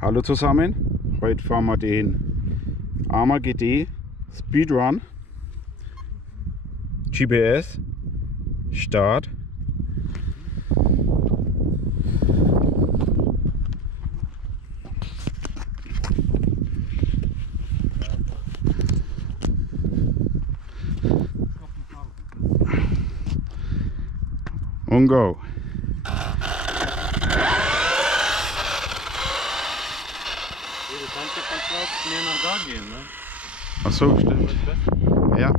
Hallo zusammen, heute fahren wir den Arrma GT Speedrun. GPS, Start. Und go. Du kannst ja fast mehr nach da gehen, ne? Ach so, stimmt. Ja.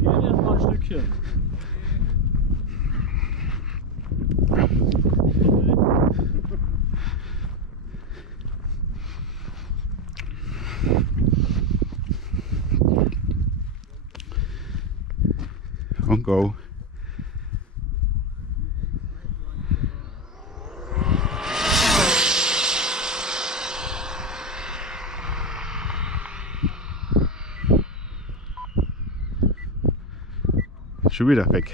Hier jetzt mal ein Stückchen. Und go. Schon wieder weg.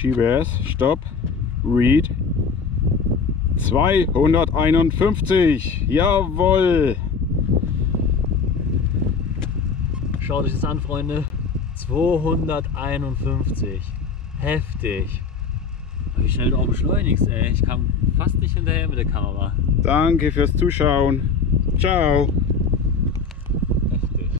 GPS, Stopp, Read 251, jawohl! Schaut euch das an, Freunde. 251. Heftig. Wie schnell du auch beschleunigst, ey. Ich kam fast nicht hinterher mit der Kamera. Danke fürs Zuschauen, ciao!